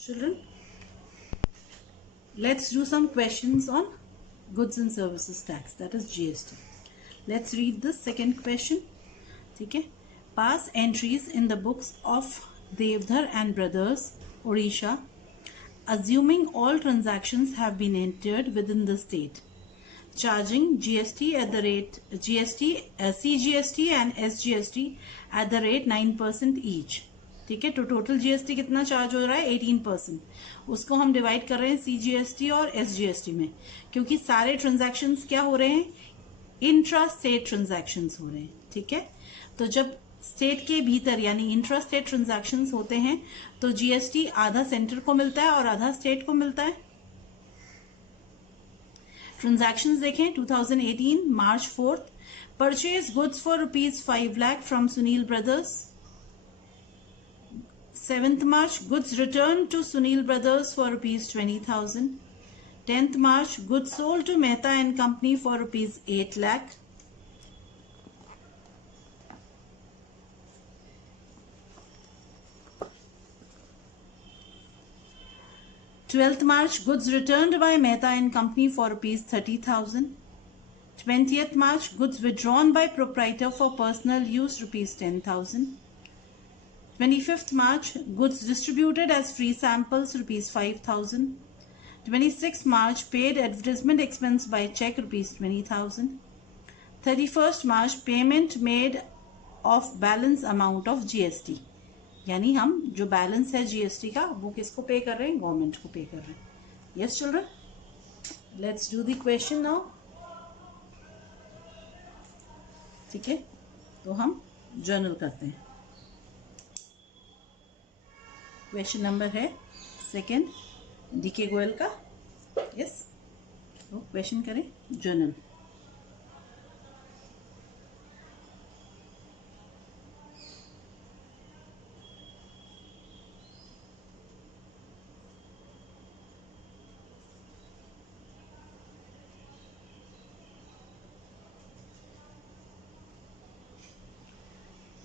Children, let's do some questions on goods and services tax, that is GST. Let's read the second question. Okay. Pass entries in the books of Devdhar and Brothers, Odisha, assuming all transactions have been entered within the state, charging GST at the rate CGST and SGST at the rate 9% each. ठीक है, तो total GST कितना charge हो रहा है 18%. उसको हम divide कर रहे हैं सीजीएसटी और एसजीएसटी में, क्योंकि सारे ट्रांजैक्शंस क्या हो रहे हैं, इंट्रा स्टेट ट्रांजैक्शंस हो रहे हैं. ठीक है, तो जब स्टेट के भीतर यानी इंट्रा स्टेट ट्रांजैक्शंस होते हैं तो जीएसटी आधा सेंटर को मिलता है और आधा स्टेट को मिलता है. ट्रांजैक्शंस देखें 2018 मार्च 4th, purchase goods for ₹5 lakh from Sunil brothers. 7th March, goods returned to Sunil Brothers for ₹20,000. 10th March, goods sold to Mehta and Company for ₹8 lakh. 12th March, goods returned by Mehta and Company for ₹30,000. 20th March, goods withdrawn by proprietor for personal use ₹10,000. 25th March, goods distributed as free samples ₹5,000. 26th March, paid advertisement expense by check ₹20,000. 31st March, payment made of balance amount of GST. यानी हम जो balance है GST का वो किसको पे कर रहे हैं, गवर्नमेंट को पे कर रहे हैं. Yes children, let's do the question now. ठीक है, तो हम जर्नल करते हैं. क्वेश्चन नंबर है सेकंड डीके गोयल का. यस, तो क्वेश्चन करें जर्नल.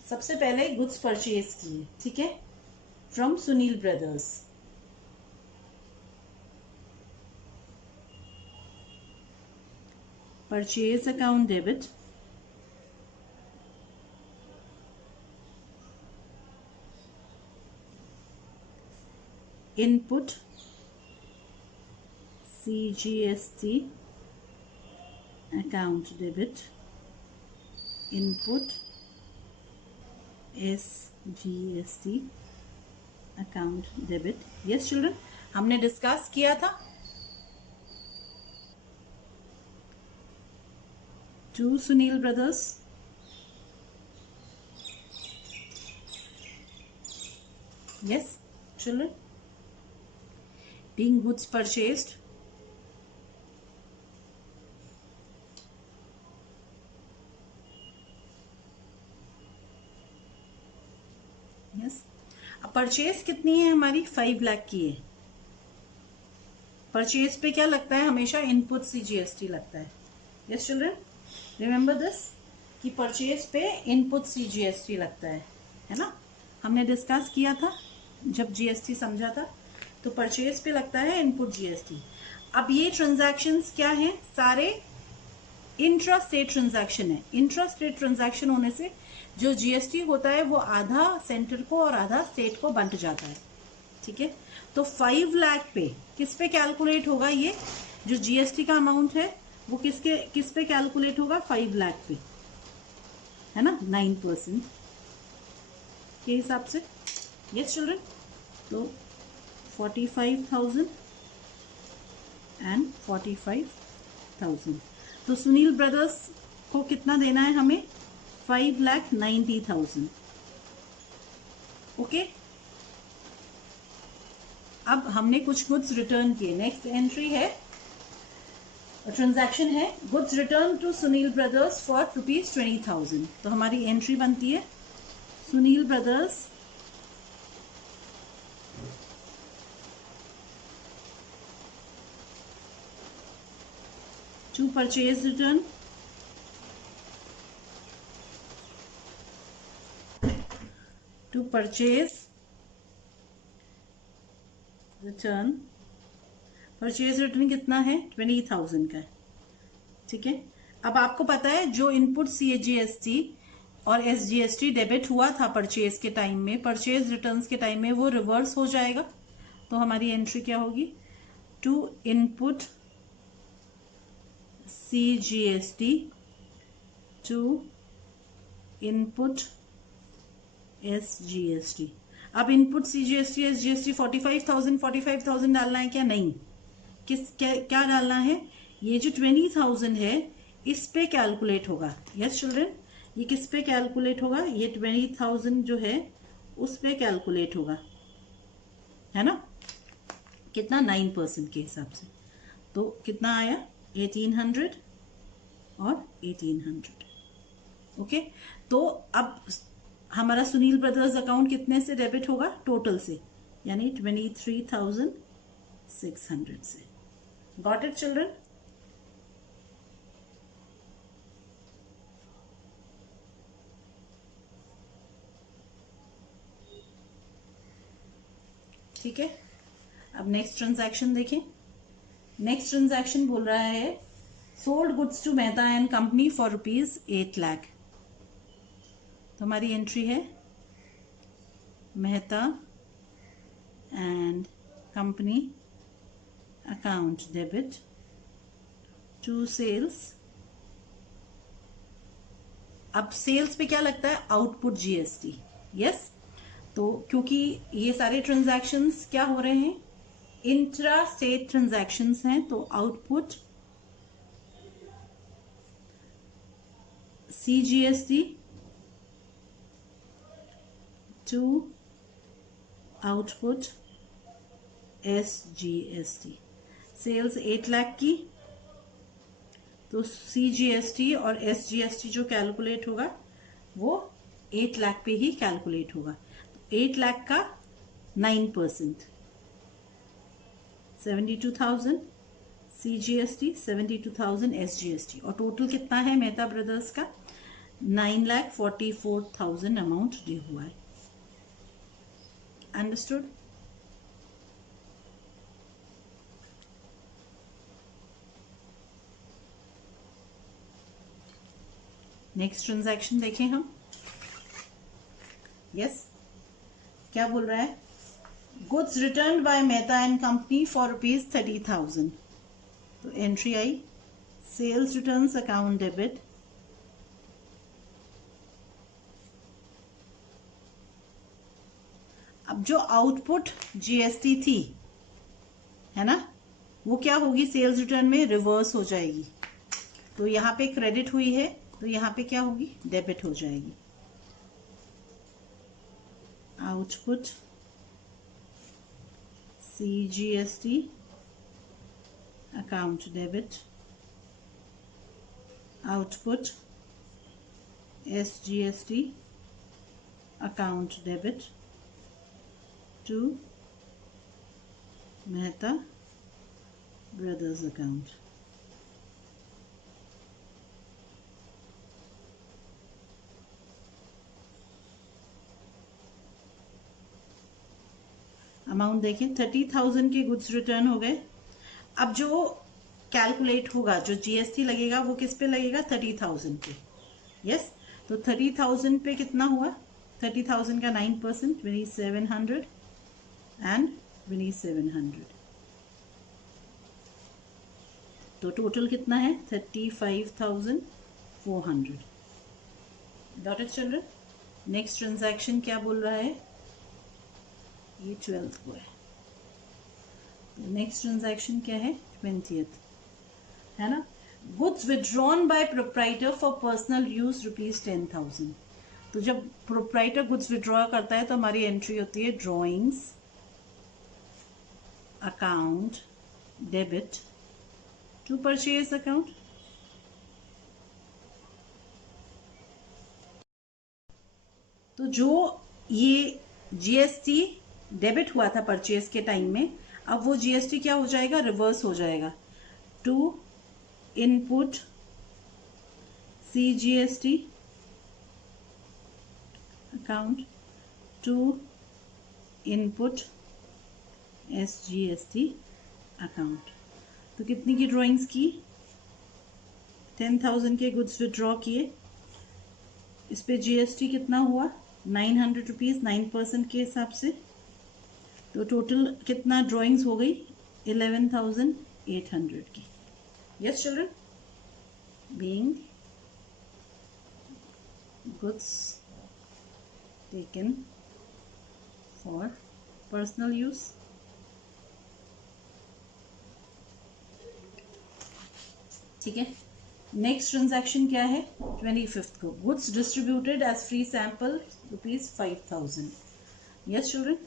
सबसे पहले गुड्स परचेज किए. ठीक है, from Sunil brothers. Purchase account debit, input CGST account debit, input SGST account debit. Yes children, हमने डिस्कस किया था. To Sunil brothers, yes children, being goods purchased, yes. अब परचेज कितनी है हमारी, 5 लाख की है. परचेज पे क्या लगता है, हमेशा इनपुट सीजीएसटी लगता है. यस चिल्ड्रन, रिमेंबर दिस कि परचेज पे इनपुट सीजीएसटी लगता है ना. हमने डिस्कस किया था जब जीएसटी समझा था, तो परचेज पे लगता है इनपुट जीएसटी. अब ये ट्रांजैक्शंस क्या हैं, सारे इंट्रा स्टेट ट्रांजैक्शन है. इंट्रा स्टेट ट्रांजैक्शन होने से जो जीएसटी होता है वो आधा सेंटर को और आधा स्टेट को बंट जाता है. ठीक है, तो 5 लाख पे किस पे कैलकुलेट होगा, ये जो जीएसटी का अमाउंट है वो किस पे कैलकुलेट होगा, 5 लाख पे, है ना, 9% के हिसाब से. यस चिल्ड्रन, तो 45,000 एंड 45,000. तो सुनील ब्रदर्स को कितना देना है हमें, 5,90,000. ओके, अब हमने कुछ गुड्स रिटर्न किए. नेक्स्ट एंट्री है, ट्रांजैक्शन है goods return to Sunil brothers for ₹20,000. तो हमारी एंट्री बनती है Sunil brothers to purchase return to purchase return, purchase return कितना है 20,000 का है, ठीक है। अब आपको पता है जो इनपुट CGST और SGST डेबिट हुआ था परचेज के टाइम में, परचेज रिटर्न्स के टाइम में वो रिवर्स हो जाएगा। तो हमारी एंट्री क्या होगी, to input CGST to input SGST। अब इनपुट CGST SGST 45,000 डालना है क्या, नहीं, क्या डालना है, ये जो 20,000 है इस पे कैलकुलेट होगा। यस चिल्ड्रन, ये किस पे कैलकुलेट होगा, ये 20,000 जो है उस पे कैलकुलेट होगा, है ना, कितना 9% के हिसाब से। तो कितना आया 1800 और 1800। ओके, तो अब हमारा सुनील ब्रदर्स अकाउंट कितने से डेबिट होगा, टोटल से, यानी 23,600 से। Got it children. ठीक है, अब नेक्स्ट ट्रांजैक्शन देखें। नेक्स्ट ट्रांजैक्शन बोल रहा है sold goods to Mehta and company for ₹8 lakh. तो हमारी एंट्री है Mehta and company account debit to sales. अब सेल्स पे क्या लगता है, आउटपुट GST। यस, तो क्योंकि ये सारे ट्रांजैक्शंस क्या हो रहे हैं, इंट्रा स्टेट ट्रांजैक्शंस हैं, तो output CGST to output SGST। Sales 8 lakh की, तो CGST और SGST जो कैलकुलेट होगा वो 8 लाख पे ही कैलकुलेट होगा। 8 लाख का 9%, 72,000 CGST, 72,000 SGST, और टोटल कितना है मेहता ब्रदर्स का 9,44,000 अमाउंट ड्यू हुआ है। अंडरस्टूड। नेक्स्ट ट्रांजैक्शन देखें हम। यस, क्या बोल रहा है, goods return by Mehta and company for ₹30,000। तो एंट्री आई सेल्स रिटर्न्स अकाउंट डेबिट अब जो आउटपुट GST थी, है ना, वो क्या होगी सेल्स रिटर्न में रिवर्स हो जाएगी। तो यहाँ पे क्रेडिट हुई है, तो यहाँ पे क्या होगी, डेबिट हो जाएगी। Output CGST account debit, output SGST account debit to Mehta brothers account. Amount देखिए 30,000 के गुड्स रिटर्न हो गए। अब जो कैलकुलेट होगा, जो GST लगेगा वो किस पे लगेगा, 30,000 पे। यस, तो 30,000 पे कितना हुआ, 30,000 का 9%, 2,700 एंड 2,700, तो टोटल कितना है 35,400। Got it children. Next transaction क्या बोल रहा है, ये 12th को है। नेक्स्ट ट्रांजैक्शन क्या है 20th, है ना। Goods withdrawn bye proprietor for personal use ₹10,000। तो जब प्रोप्राइटर गुड्स विड्रॉ करता है तो हमारी एंट्री होती है drawings account debit to purchase account. तो जो ये GST डेबिट हुआ था परचेज के टाइम में, अब वो GST क्या हो जाएगा, रिवर्स हो जाएगा to input CGST account to input SGST account. तो कितनी की ड्राइंग्स की? 10,000 के गुड्स विड्रॉ किए। इस पे GST कितना हुआ? 900 रुपीज़ 9% के हिसाब से। तो टोटल कितना ड्राइंग्स हो गई? 11,800 की। Yes children, being goods taken for personal use। ठीक है, नेक्स्ट ट्रांजैक्शन क्या है? 25th को goods distributed as free sample ₹5,000। Yes children,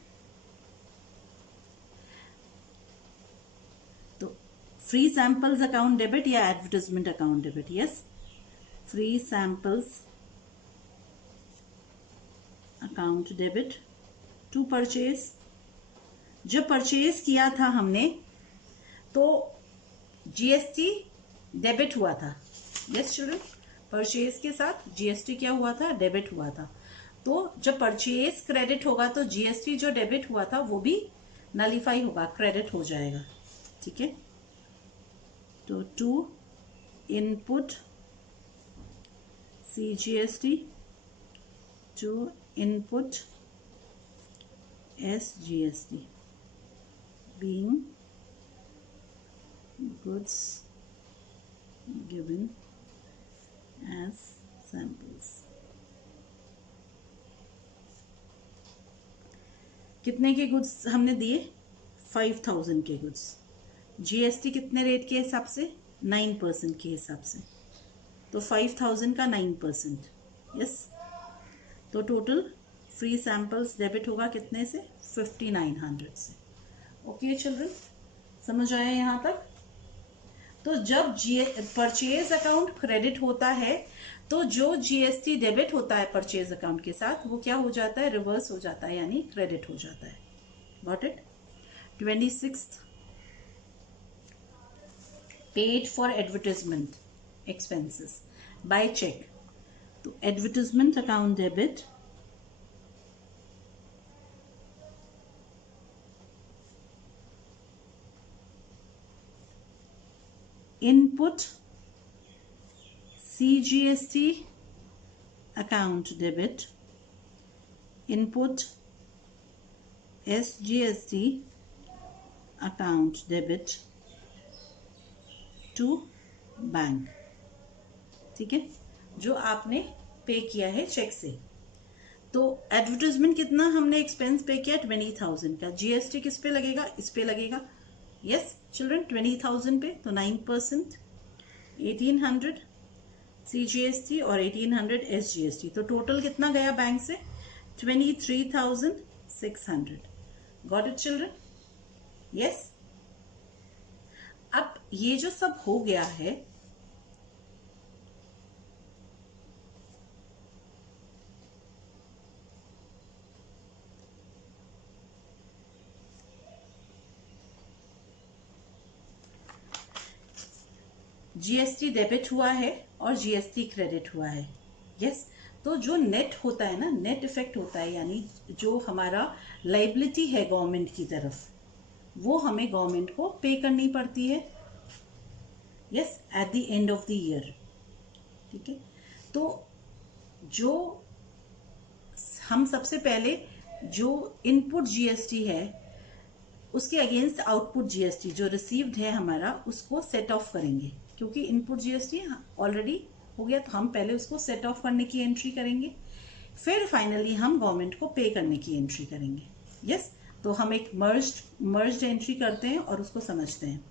तो फ्री सैंपल्स अकाउंट डेबिट या advertisement account debit? Yes, free samples account debit to purchase. जब purchase किया था हमने तो GST डेबिट हुआ था। यस चिल्ड्रन, परचेज के साथ GST क्या हुआ था? डेबिट हुआ था। तो जब परचेज क्रेडिट होगा तो GST जो डेबिट हुआ था वो भी नलीफाई होगा, क्रेडिट हो जाएगा। ठीक है, तो to input CGST to input SGST being goods given as samples। कितने के गुड्स हमने दिए? 5,000 के गुड्स। GST कितने रेट के हिसाब से? 9% के हिसाब से। तो 5,000 का 9%। यस, तो टोटल फ्री सैंपल्स डेबिट होगा कितने से? 5,900 से। ओके चिल्ड्रन, समझ आया यहाँ तक? तो जब परचेज अकाउंट क्रेडिट होता है तो जो GST डेबिट होता है परचेज अकाउंट के साथ वो क्या हो जाता है? रिवर्स हो जाता है, यानी क्रेडिट हो जाता है। Got it? 26th paid for advertisement expenses by cheque. तो advertisement account debit input CGST account debit, input SGST account debit to bank. ठीक है, जो आपने पे किया है चेक से। तो एडवर्टाइजमेंट कितना हमने एक्सपेंस पे किया? 20,000 का। GST किस पे लगेगा? इस पे लगेगा। यस चिल्ड्रन, 20,000 पे तो 9%, 1,800 CGST और 1,800 SGST। तो टोटल कितना गया बैंक से? 23,600। Got it children? यस, अब ये जो सब हो गया है GST डेबिट हुआ है और GST क्रेडिट हुआ है। यस, तो जो नेट होता है ना, नेट इफेक्ट होता है, यानी जो हमारा लाइबिलिटी है गवर्नमेंट की तरफ, वो हमें गवर्नमेंट को पे करनी पड़ती है। Yes, at the end of the year. ठीक है, तो जो हम सबसे पहले जो इनपुट GST है उसके अगेंस्ट आउटपुट GST जो रिसीव्ड है हमारा, उसको सेट ऑफ करेंगे। क्योंकि इनपुट GST ऑलरेडी हो गया तो हम पहले उसको सेट ऑफ करने की एंट्री करेंगे, फिर फाइनली हम गवर्नमेंट को पे करने की एंट्री करेंगे। यस, तो हम एक मर्ज्ड एंट्री करते हैं और उसको समझते हैं।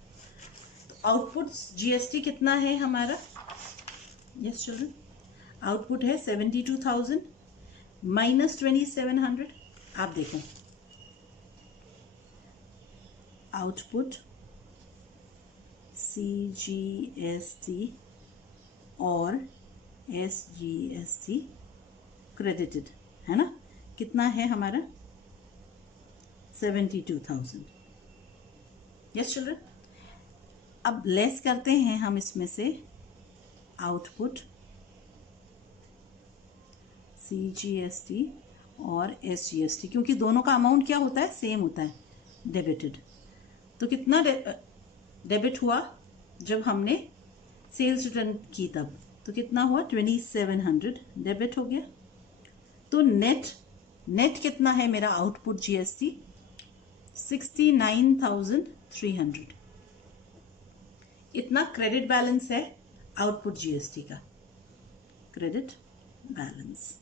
तो आउटपुट GST कितना है हमारा? यस चिल्ड्रन, आउटपुट है 72,000 माइनस 2,700। आप देखो, आउटपुट CGST और SGST क्रेडिटेड है ना? कितना है हमारा? 72,000। यस चिल्ड्रन, अब लेस करते हैं हम इसमें से आउटपुट CGST और SGST, क्योंकि दोनों का अमाउंट क्या होता है? सेम होता है, डेबिटेड। तो कितना डेबिट हुआ जब हमने सेल्स रिटर्न की तब, तो कितना हुआ 2700 डेबिट हो गया। तो नेट कितना है मेरा आउटपुट जीएसटी 69,300। इतना क्रेडिट बैलेंस है आउटपुट जीएसटी का, क्रेडिट बैलेंस।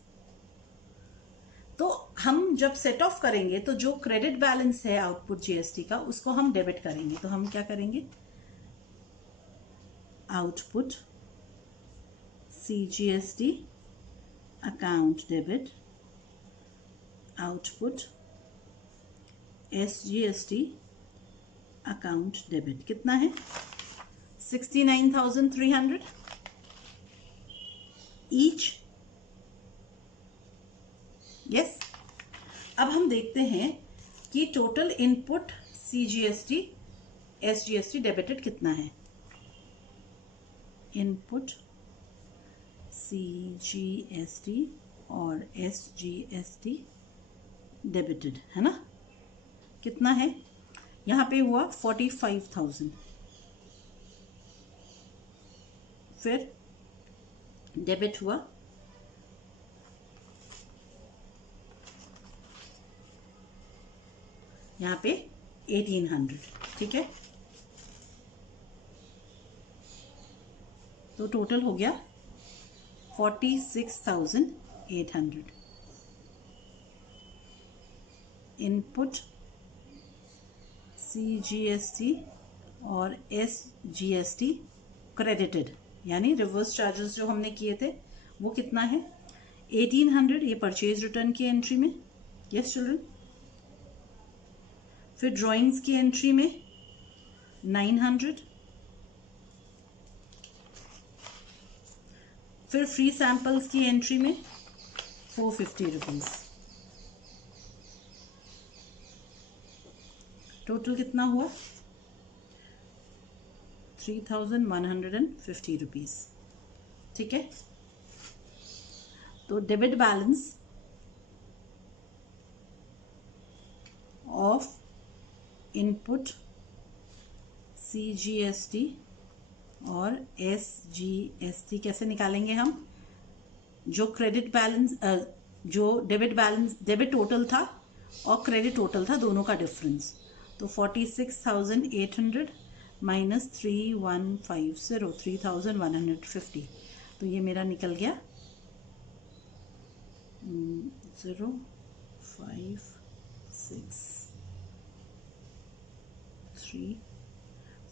तो हम जब सेट ऑफ करेंगे तो जो क्रेडिट बैलेंस है आउटपुट जीएसटी का उसको हम डेबिट करेंगे। तो हम क्या करेंगे, output CGST account debit, output SGST account debit. कितना है 69,300 ईच। यस। अब हम देखते हैं कि total input CGST SGST debited कितना है। इनपुट सीजीएसटी और एसजीएसटी डेबिटेड है ना, कितना है यहां पे हुआ 45,000। फिर डेबिट हुआ यहाँ पे 1800। ठीक है, तो टोटल हो गया 46,800। इनपुट सीजीएसटी और एसजीएसटी क्रेडिटेड, यानी रिवर्स चार्जेस जो हमने किए थे वो कितना है 1800, ये परचेज रिटर्न की एंट्री में। Yes children. फिर ड्राइंग्स की एंट्री में 900, फिर फ्री सैंपल्स की एंट्री में 450 रुपीज। टोटल कितना हुआ 3,150 रुपीज। ठीक है, तो debit balance of input CGST और एसजीएसटी कैसे निकालेंगे हम। जो क्रेडिट बैलेंस जो डेबिट बैलेंस, डेबिट टोटल था और क्रेडिट टोटल था, दोनों का डिफरेंस। तो 46,800 माइनस 3,150 3,150, तो ये मेरा निकल गया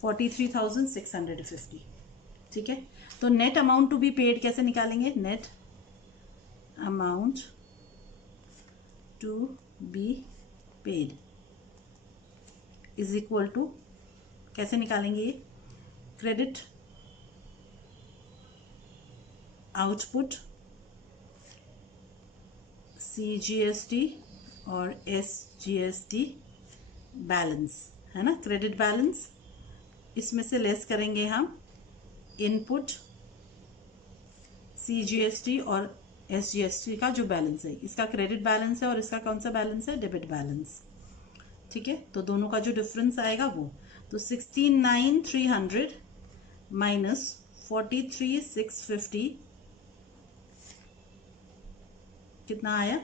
43,650। ठीक है, तो net amount to be paid कैसे निकालेंगे। Net amount to be paid is equal to, कैसे निकालेंगे ये, क्रेडिट आउटपुट सीजीएसटी और एसजीएसटी बैलेंस है ना, क्रेडिट बैलेंस। इसमें से लेस करेंगे हम इनपुट सीजीएसटी और एसजीएसटी का जो बैलेंस है, इसका क्रेडिट बैलेंस है और इसका कौन सा बैलेंस है, डेबिट बैलेंस। ठीक है, तो दोनों का जो डिफरेंस आएगा वो, तो 69,300 माइनस 43,650 कितना आया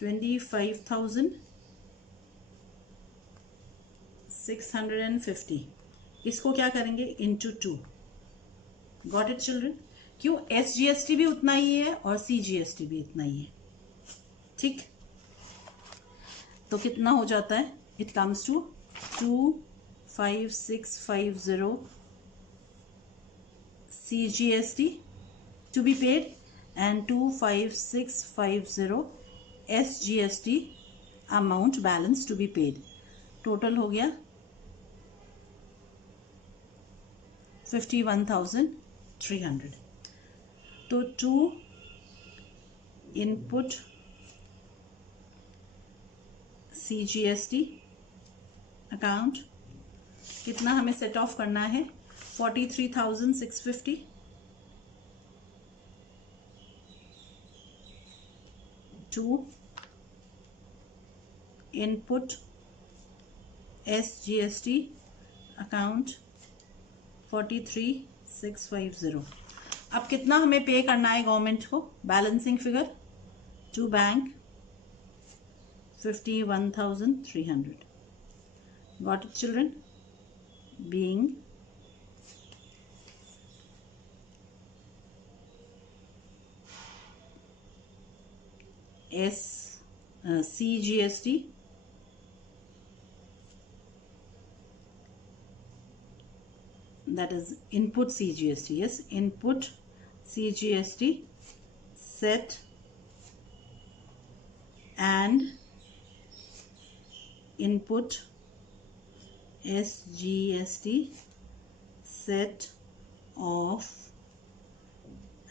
25,650। इसको क्या करेंगे इंटू 2। Got it children. क्यों, एसजीएसटी भी उतना ही है और सीजीएसटी भी उतना ही है। ठीक, तो कितना हो जाता है, it comes to 25650 CGST to be paid and 25650 SGST amount balance to be paid. Total हो गया 51,300। तो टू इनपुट CGST अकाउंट कितना हमें सेट ऑफ करना है 43,650 टू इनपुट SGST अकाउंट 43,650। अब कितना हमें पे करना है गवर्नमेंट को? Balancing figure to bank 51,300। Got it children? Being CGST that is input CGST, yes, input CGST set and input SGST set off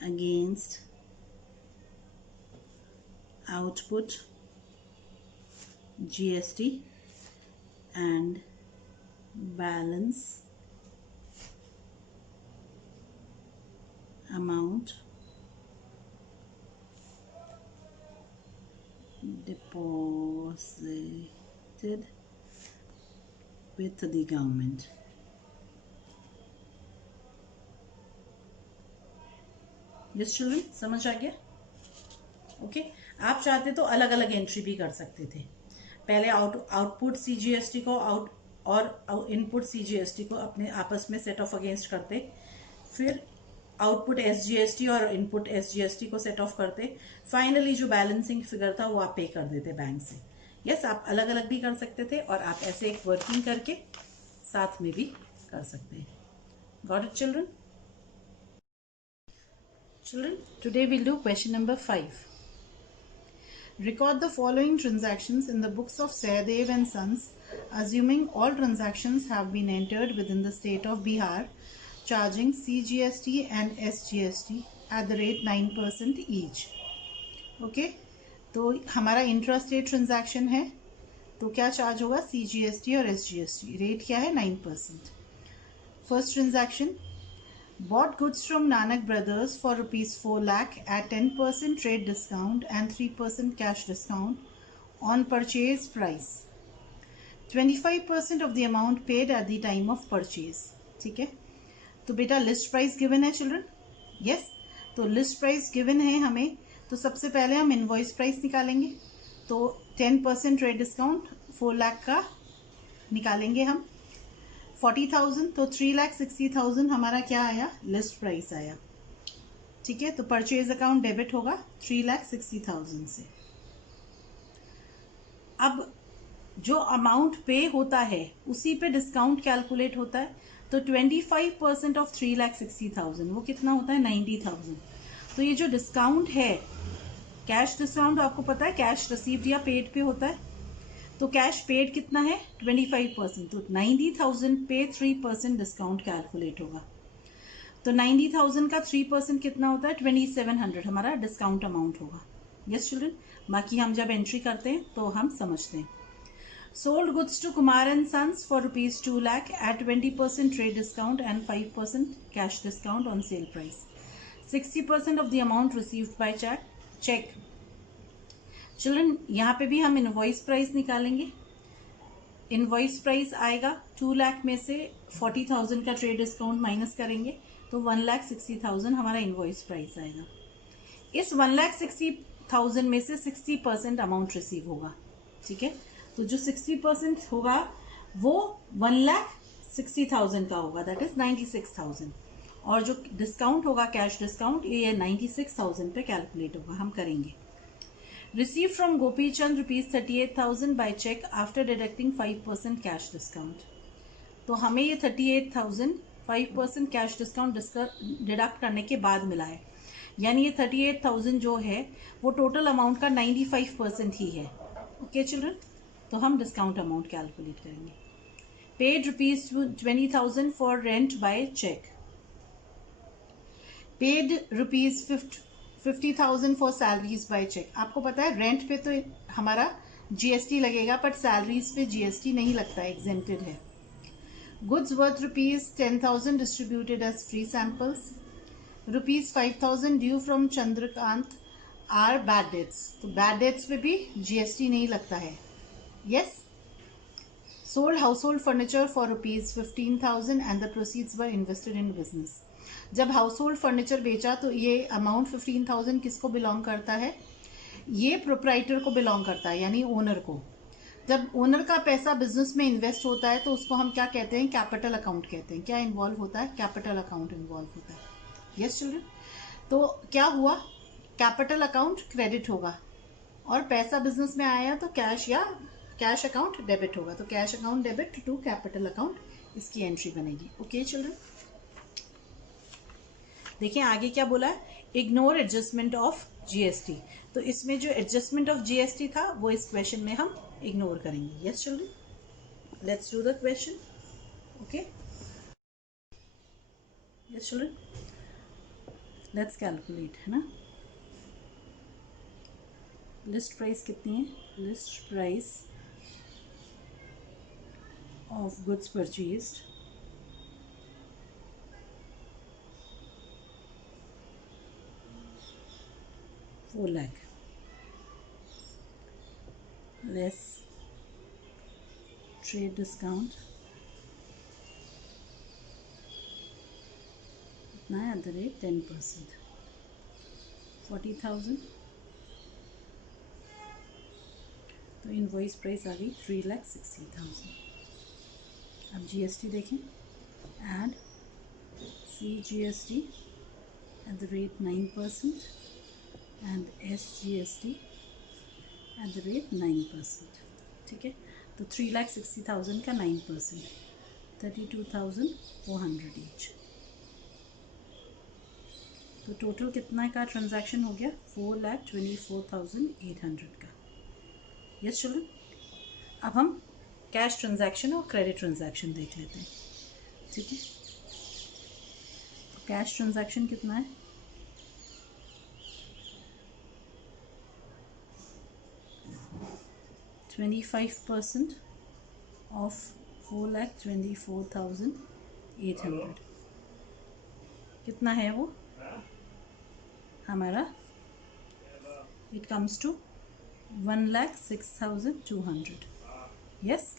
against output GST and balance amount deposited with the government. Yes children, समझ आ गया? Okay आप चाहते तो अलग अलग entry भी कर सकते थे। पहले आउटपुट CGST को और इनपुट CGST को अपने आपस में सेट ऑफ अगेंस्ट करते, फिर आउटपुट SGST और इनपुट SGST को सेट ऑफ करते, फाइनली जो बैलेंसिंग फिगर था वो आप पे कर देते बैंक से। यस, आप अलग अलग भी कर सकते थे और आप ऐसे एक वर्किंग करके साथ में भी कर सकते हैं। Got it children? Children, today we'll do question number 5. Record the following transactions in the books of Sehdev and Sons, assuming all transactions have been entered within the state of Bihar, charging CGST and SGST at the rate 9% each. Okay, तो हमारा intrastate transaction है, तो क्या charge होगा? CGST और SGST। Rate क्या है? 9%। First transaction, bought goods from Nanak Brothers for rupees 4 lakh at 10% trade discount and 3% cash discount on purchase price. 25% of the amount paid at the time of purchase. ठीक है, तो बेटा list price given है children? Yes, तो list price given है हमें, तो सबसे पहले हम इनवॉइस प्राइस निकालेंगे। तो 10% ट्रेड डिस्काउंट 4 लाख का निकालेंगे हम, 40,000, तो 3,60,000 हमारा क्या आया? लिस्ट प्राइस आया। ठीक है, तो परचेज अकाउंट डेबिट होगा 3,60,000 से। अब जो अमाउंट पे होता है उसी पे डिस्काउंट कैलकुलेट होता है, तो 25% ऑफ 3,60,000 वो कितना होता है? 90,000। तो ये जो डिस्काउंट है, कैश डिस्काउंट आपको पता है कैश रिसीव्ड या पेड पे होता है, तो कैश पेड कितना है? 25%, तो 90,000 पे 3% डिस्काउंट कैलकुलेट होगा। तो 90,000 का 3% कितना होता है? 2,700 हमारा डिस्काउंट अमाउंट होगा। यस चिल्ड्रन, बाकी हम जब एंट्री करते हैं तो हम समझते हैं। Sold goods to Kumar and sons for rupees 2 lakh at 20% trade discount and 5% cash discount on sale price. 60% of the amount received by cheque. Children, यहाँ पे भी हम इनवॉइस प्राइस निकालेंगे। इनवॉइस प्राइस आएगा 2 लाख में से 40,000 का ट्रेड डिस्काउंट माइनस करेंगे, तो 1,60,000 हमारा इनवॉइस प्राइस आएगा। इस 1,60,000 में से 60% अमाउंट रिसीव होगा। ठीक है, तो जो 60% होगा वो 1,60,000 का होगा, दैट इज 96,000, और जो डिस्काउंट होगा कैश डिस्काउंट ये 96,000 पे कैलकुलेट होगा। हम करेंगे। Received from Gopi Chand rupees 38,000 by check after deducting 5% cash discount. तो हमें ये 38,000 5% कैश डिस्काउंट डिडक्ट करने के बाद मिला है, यानी ये 38,000 जो है वो टोटल अमाउंट का 95% ही है। ओके चिल्ड्रन, तो हम डिस्काउंट अमाउंट कैलकुलेट करेंगे। Paid rupees 20,000 for rent by cheque. Paid rupees 50,000 for salaries by cheque. आपको पता है रेंट पे तो हमारा GST लगेगा, बट सैलरीज पे GST नहीं लगता, एग्जेम्प्टेड है। Goods worth rupees 10,000 distributed as free samples. Rupees 5,000 due from Chandrakant are bad debts. तो बैड डेट्स पे भी GST नहीं लगता है। Yes. Sold household furniture for rupees 15,000 and the proceeds were invested in business. जब हाउस होल्ड फर्नीचर बेचा तो ये अमाउंट 15,000 किसको बिलोंग करता है? ये प्रोप्राइटर को बिलोंग करता है, यानी ओनर को। जब ओनर का पैसा बिजनेस में इन्वेस्ट होता है तो उसको हम क्या कहते हैं? कैपिटल अकाउंट कहते हैं। क्या इन्वॉल्व होता है? कैपिटल अकाउंट इन्वॉल्व होता है। Yes children. तो क्या हुआ? कैपिटल अकाउंट क्रेडिट होगा और पैसा बिजनेस में आया तो कैश या कैश अकाउंट डेबिट होगा। तो cash account debit to capital account, इसकी एंट्री बनेगी। ओके चिल्ड्रन, देखिए आगे क्या बोला है? Ignore adjustment of GST. तो इसमें जो एडजस्टमेंट ऑफ जीएसटी था वो इस क्वेश्चन में हम इग्नोर करेंगे। Yes children, let's do the question. Okay yes children, let's calculate, है ना। लिस्ट प्राइस कितनी है? List price of goods purchased ₹4 lakh less trade discount कितना है? @10%, 40,000। तो इनवॉइस प्राइस आ गई 3,60,000। अब जीएसटी देखें, एड CGST @9% एंड SGST @9%। ठीक है, तो 3,60,000 का 9%, 32,400 ईच। तो टोटल कितना का ट्रांजैक्शन हो गया? 4,24,800 का। यस चिल्ड्रन, अब हम कैश ट्रांजैक्शन और क्रेडिट ट्रांजैक्शन देख लेते हैं। ठीक है, तो कैश ट्रांजैक्शन कितना है? %25 ऑफ 4,24,800 कितना है वो हमारा? It comes to 1,06,200। यस,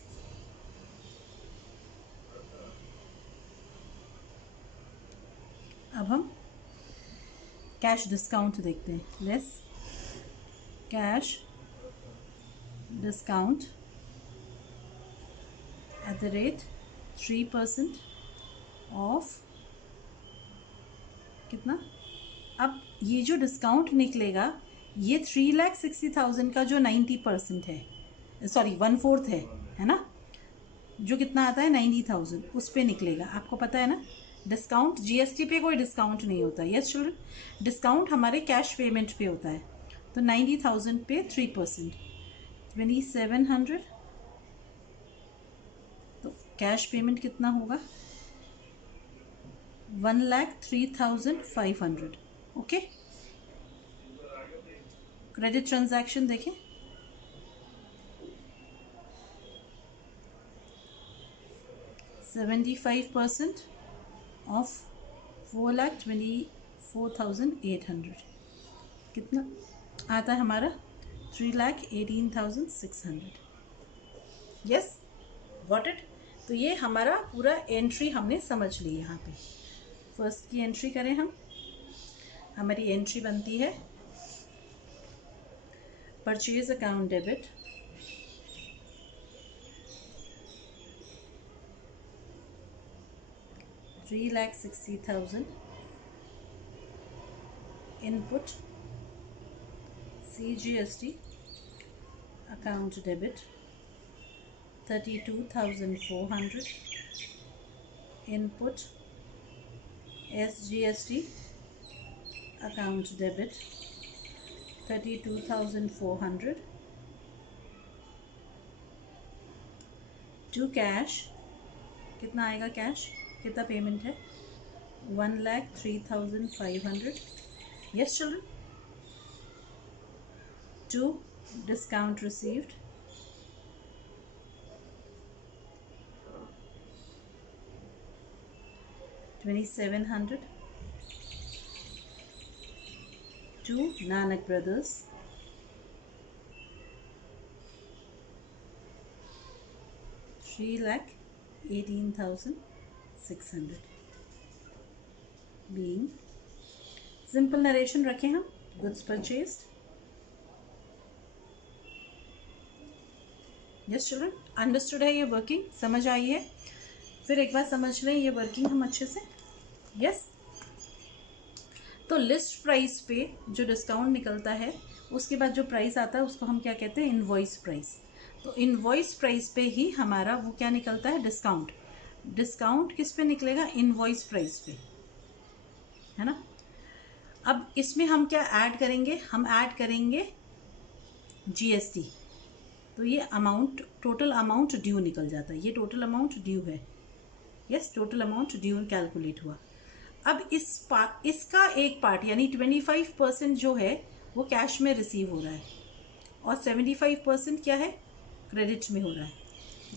अब हम कैश डिस्काउंट देखते हैं। लेस कैश डिस्काउंट @3% ऑफ कितना? अब ये जो डिस्काउंट निकलेगा ये 3,60,000 का जो 90% है, सॉरी 1/4 है ना, जो कितना आता है 90,000, उस पे निकलेगा। आपको पता है ना, डिस्काउंट जीएसटी पे कोई डिस्काउंट नहीं होता। यस चिल्ड्रन, डिस्काउंट हमारे कैश पेमेंट पे होता है। तो 90,000 पे 3%, 2,700। तो कैश पेमेंट कितना होगा? 1,03,500। ओके, क्रेडिट ट्रांजैक्शन देखें, %75 ऑफ 4,24,800 कितना आता है हमारा? 3,18,600। Yes, got it. तो ये हमारा पूरा एंट्री हमने समझ ली। यहाँ पे फर्स्ट की एंट्री करें हम, हमारी एंट्री बनती है purchase account debit $3,60,000, input CGST account debit 32,400, input SGST account debit 32,400, to cash कितना आएगा? कैश कितना पेमेंट है? 1,03,500। Yes children, to discount received 2,700, to Nanak Brothers 3,18,600 being, simple narration रखें हम, goods purchased. Yes children, understood है ये working, समझ आई है? फिर एक बार समझ लें ये वर्किंग हम अच्छे से। यस, तो लिस्ट प्राइस पे जो डिस्काउंट निकलता है उसके बाद जो प्राइस आता है उसको हम क्या कहते हैं? Invoice price. तो इनवॉइस प्राइस पे ही हमारा वो क्या निकलता है? डिस्काउंट। डिस्काउंट किस पे निकलेगा? इनवॉइस प्राइस पे, है ना। अब इसमें हम क्या ऐड करेंगे? हम ऐड करेंगे जीएसटी। तो ये अमाउंट, टोटल अमाउंट ड्यू निकल जाता है। ये टोटल अमाउंट ड्यू है। Yes, total amount due calculate हुआ। अब इसका एक पार्ट यानी 25% जो है वो कैश में रिसीव हो रहा है और 75% क्या है? क्रेडिट में हो रहा है।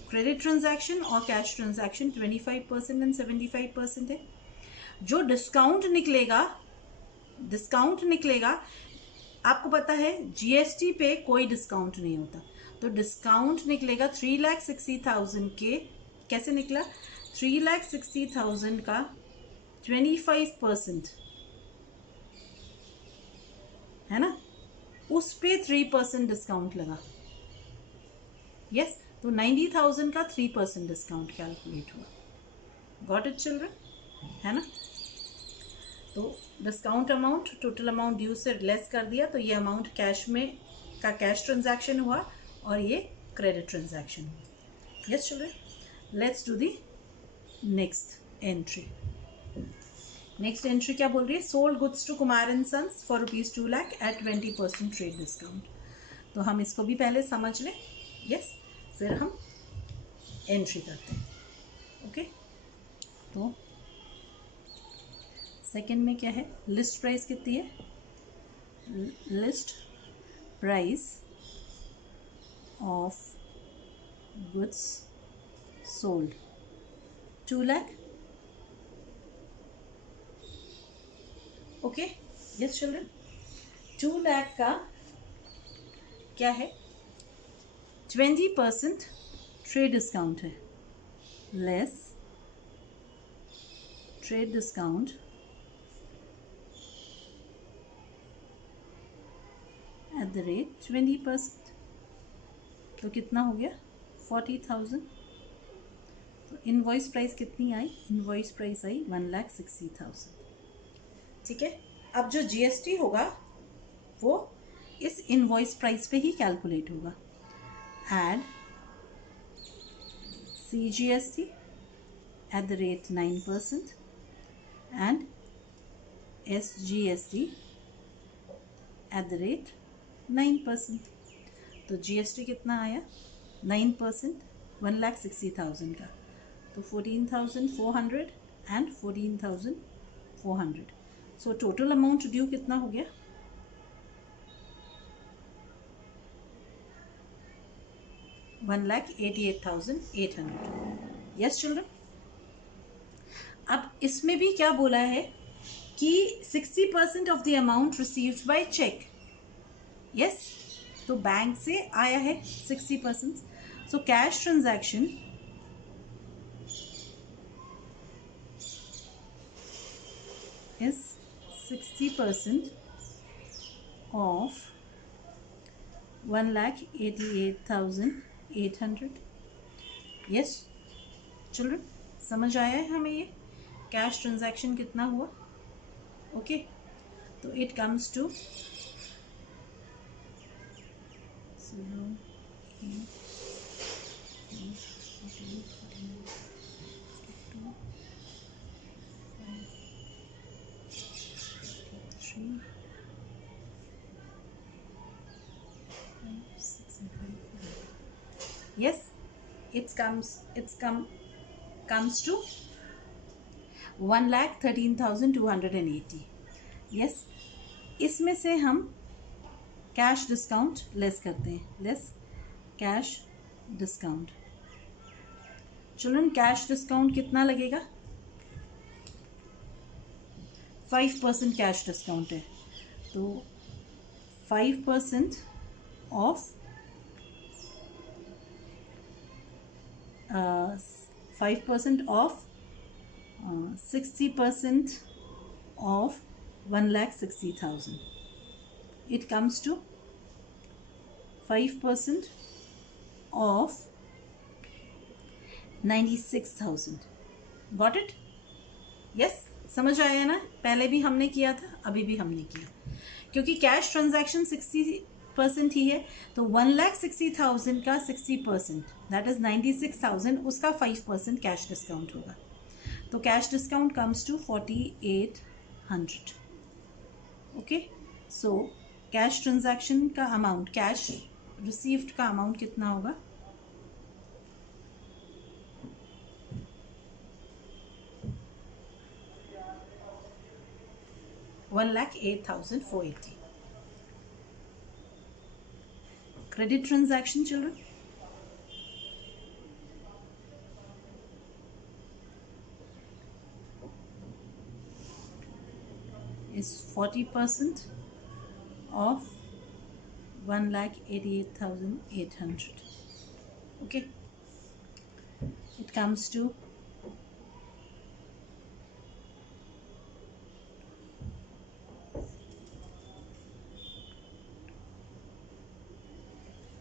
क्रेडिट ट्रांजैक्शन और कैश ट्रांजैक्शन 25% एंड 75% है। जो डिस्काउंट निकलेगा, आपको पता है जीएसटी पे कोई डिस्काउंट नहीं होता, तो डिस्काउंट निकलेगा 3,60,000 के, कैसे निकला? 3,60,000 का 25%, है ना, उस पे 3% डिस्काउंट लगा। यस, तो 90,000 का 3% डिस्काउंट कैलकुलेट हुआ। Got it children? है ना। तो discount amount total amount due से लेस कर दिया, तो ये अमाउंट कैश में का कैश ट्रांजैक्शन हुआ और ये क्रेडिट ट्रांजैक्शन हुआ। Yes children, let's do the next entry. Next entry क्या बोल रही है? Sold goods to Kumar and sons for ₹2 lakh at 20% trade discount. तो हम इसको भी पहले समझ लें। यस, फिर हम एंट्री करते हैं। ओके, तो सेकंड में क्या है? लिस्ट प्राइस कितनी है? List price of goods sold 2 lakh. Okay, yes children, 2 lakh का क्या है? 20% ट्रेड डिस्काउंट है, less trade discount at the rate 20%, तो कितना हो गया? 40,000। तो इनवॉइस प्राइस कितनी आई? Invoice price I 1,60,000। ठीक है, अब जो जीएसटी होगा वो इस इनवॉइस प्राइस पे ही कैलकुलेट होगा। Add CGST at the rate 9% and SGST at the rate 9%। तो GST कितना आया? 9%, 1,60,000 का, तो 14,400 and 14,400। So total amount due कितना हो गया? 1,88,800। यस चिल्ड्रन, अब इसमें भी क्या बोला है कि 60% of the amount received by cheque. Yes, तो बैंक से आया है 60%। So cash transaction is 60% of 1,88,800। Yes children, समझ आया है हमें ये कैश ट्रांजैक्शन कितना हुआ? ओके, तो it comes to 0. Yes, comes to 1,13,280। Yes, इसमें से हम कैश डिस्काउंट लेस करते हैं, less cash discount. Children, cash discount कितना लगेगा? 5% कैश डिस्काउंट है, तो 5% of 5% of 60% of 1,60,000. It comes to 5% of 96,000. Got it? Yes, समझ आया ना? पहले भी हमने किया था, अभी भी हमने किया, क्योंकि कैश ट्रांजैक्शन 60% ही है, तो 1,60,000 का 60%, दैट इज 96,000, उसका 5% कैश डिस्काउंट होगा. तो cash discount comes to 4,800. Okay, so cash transaction का अमाउंट, कैश रिसीव्ड का अमाउंट कितना होगा? 1,08,480. Credit transaction, children? Is 40% of 1,88,800. Okay, it comes to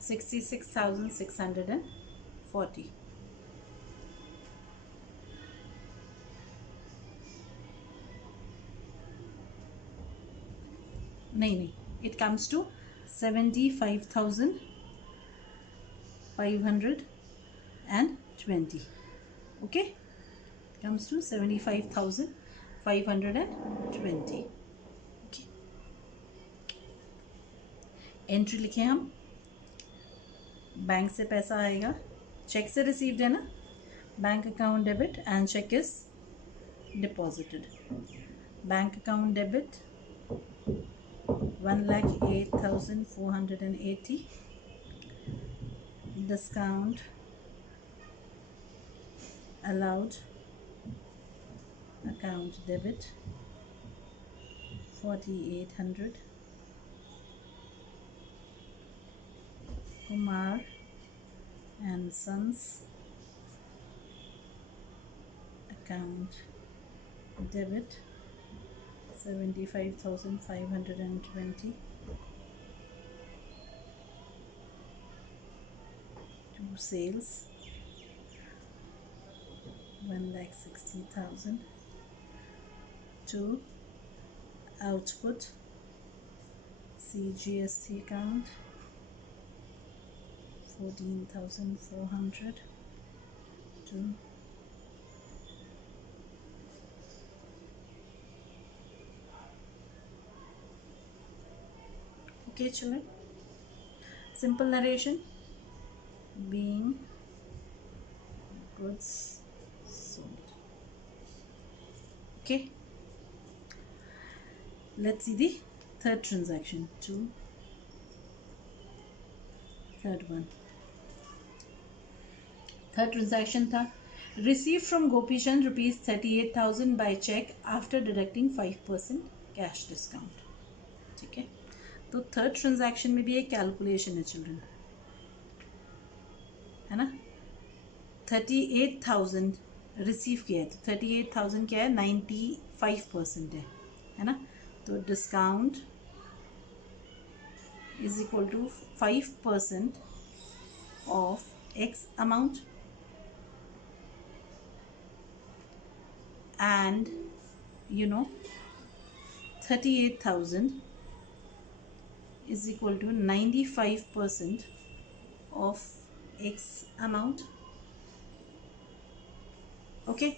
66,640. नहीं, it comes to 75,520. okay, it comes to 75,520. okay, entry लिखे हम. Bank से पैसा आएगा, चेक से रिसीव्ड है ना, bank account debit and cheque is deposited. Bank account debit 1,08,480. discount allowed account debit 4,800. Kumar and Sons account debit 75,520 to sales 1,60,000 to output CGST account 14,400 to okay, children, simple narration. Being goods sold. Okay, let's see the third transaction. Third transaction था, received from Gopi Chand rupees 38,000 by check after deducting 5% cash discount. ठीक है, तो third transaction में भी एक calculation है children, है ना. 38,000 रिसीव किया है, तो 38,000 क्या है, 95% है ना. तो discount is equal to 5% of x amount and 38,000 is equal to 95% of X amount. Okay,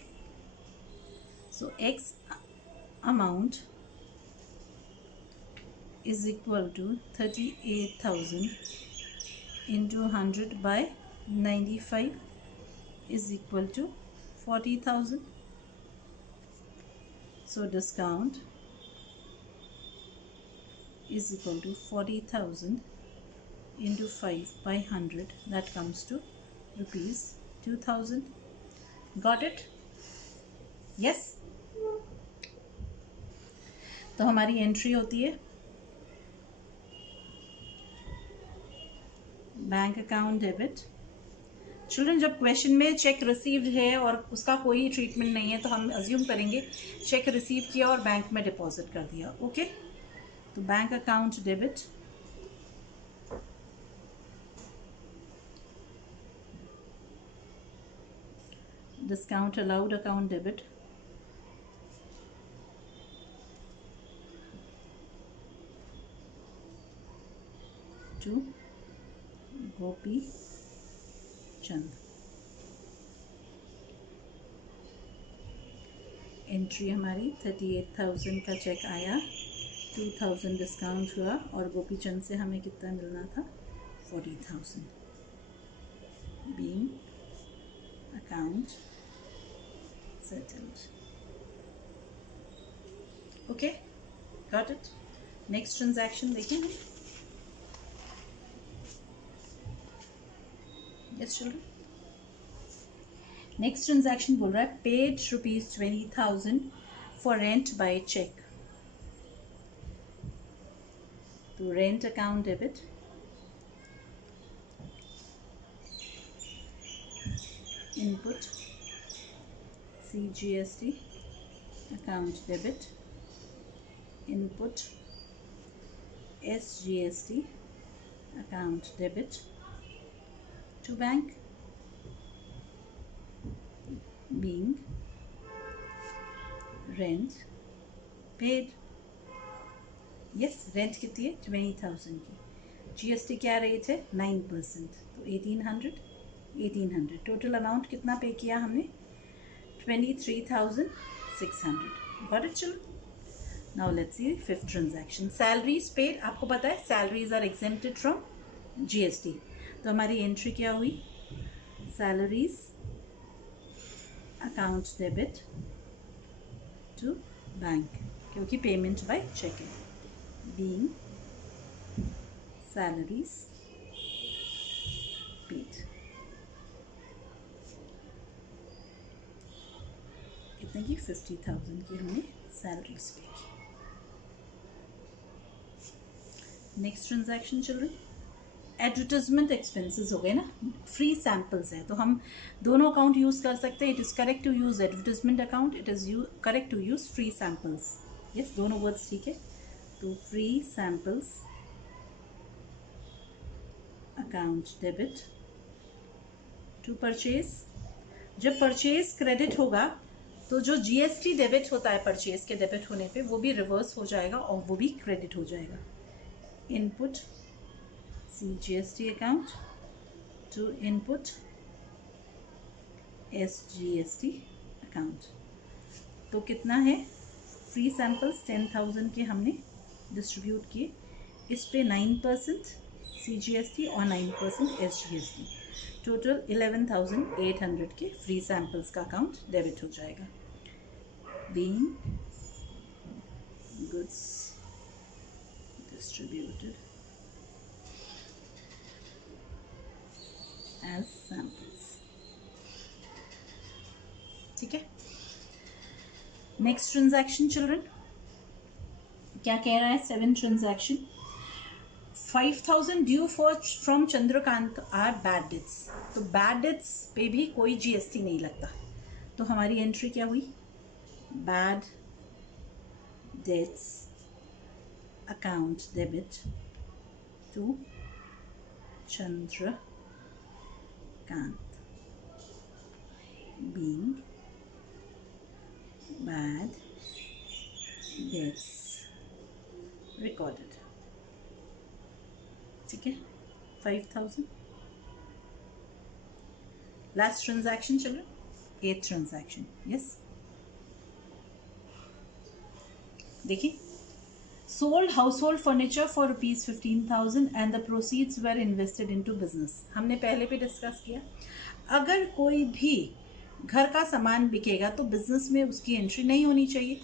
so X amount is equal to 38,000 into 100 by 95 is equal to 40,000. So discount is equal to 40,000 into 5 by 100, that comes to rupees 2,000. Got it? Yes. तो हमारी entry होती है bank account debit children जब question में check received है और उसका कोई ट्रीटमेंट नहीं है तो हम अज्यूम करेंगे चेक रिसीव किया और बैंक में डिपॉजिट कर दिया. ओके, तो bank account debit, discount allowed account debit, to Gopi Chand. Entry हमारी 38,000 का चेक आया, 2,000 डिस्काउंट हुआ और गोपी चंद से हमें कितना मिलना था, 40,000. Being account settled. Okay, got it. Next transaction देखेंगे. यस चिल्ड्रन, नेक्स्ट ट्रांजैक्शन बोल रहा है paid ₹20,000 for rent by cheque. तो rent account debit, input CGST account debit, input SGST account debit to bank, being rent paid. yes, rent कितनी है, 20,000 की. GST क्या rate है, 9%, तो 1800. टोटल अमाउंट कितना पे किया हमने, 23,600. Got it children. Now let's see fifth transaction. Salaries paid, आपको पता है salaries are exempted from GST. तो हमारी एंट्री क्या हुई, salaries account debit to bank, क्योंकि पेमेंट बाय चेक है. Being salaries paid. कितने की, 50,000 की हमने सैलरीज पे की. Next transaction children, advertisement expenses हो गए ना, फ्री सैम्पल्स है तो हम दोनों अकाउंट यूज़ कर सकते हैं. It is correct to use advertisement account, it is correct to use free samples. Yes, दोनों वर्ड्स ठीक है. तो free samples account debit to purchase. जब परचेज क्रेडिट होगा तो जो GST डेबिट होता है परचेज के डेबिट होने पे वो भी रिवर्स हो जाएगा और वो भी क्रेडिट हो जाएगा. Input CGST account to input SGST account. तो कितना है, फ्री सैम्पल्स 10,000 के हमने डिस्ट्रीब्यूट किए, इस पे 9% CGST और 9% SGST, टोटल 11,800 के फ्री सैम्पल्स का अकाउंट डेबिट हो जाएगा. Being goods distributed as samples. ठीक है. नेक्स्ट ट्रांजैक्शन चिल्ड्रन क्या कह रहा है, 7th transaction, 5,000 due from Chandrakant are bad debts. तो बैड डेट्स पे भी कोई GST नहीं लगता. तो हमारी एंट्री क्या हुई, bad debts account debit to Chandrakant, being bad debts recorded. ठीक है, 5,000. लास्ट ट्रांजैक्शन चलो, 8th ट्रांजैक्शन. यस, देखिए, sold household furniture for ₹15,000 and the proceeds were invested into business. हमने पहले भी डिस्कस किया, अगर कोई भी घर का सामान बिकेगा तो बिजनेस में उसकी एंट्री नहीं होनी चाहिए.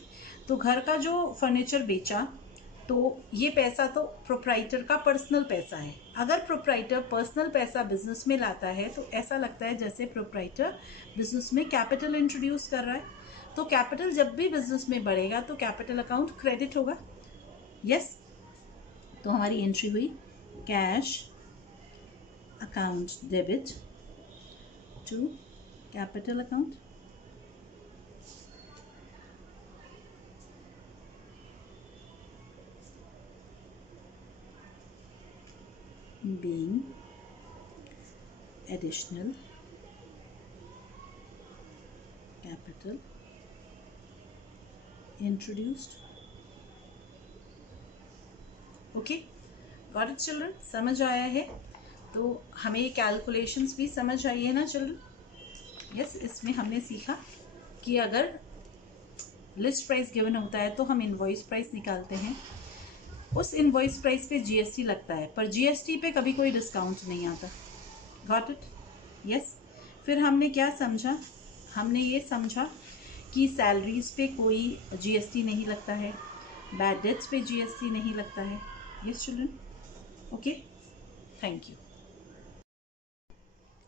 तो घर का जो फर्नीचर बेचा तो ये पैसा तो प्रोप्राइटर का पर्सनल पैसा है. अगर प्रोप्राइटर पर्सनल पैसा बिजनेस में लाता है तो ऐसा लगता है जैसे प्रोप्राइटर बिजनेस में कैपिटल इंट्रोड्यूस कर रहा है. तो कैपिटल जब भी बिजनेस में बढ़ेगा तो कैपिटल अकाउंट क्रेडिट होगा. यस, तो हमारी एंट्री हुई cash account debit to capital account, being additional capital introduced. Okay, got it children? समझ आया है? तो हमें ये कैलकुलेशंस भी समझ आई है ना चिल्ड्रन? यस, इसमें हमने सीखा कि अगर लिस्ट प्राइस गिवन होता है तो हम इनवॉइस प्राइस निकालते हैं, उस इनवॉइस प्राइस पे जीएसटी लगता है, पर जीएसटी पे कभी कोई डिस्काउंट नहीं आता। Got it? यस। फिर हमने क्या समझा? हमने ये समझा कि सैलरीज पे कोई जीएसटी नहीं लगता है, बैड डेट्स पे जीएसटी नहीं लगता है। Yes children? Okay, thank you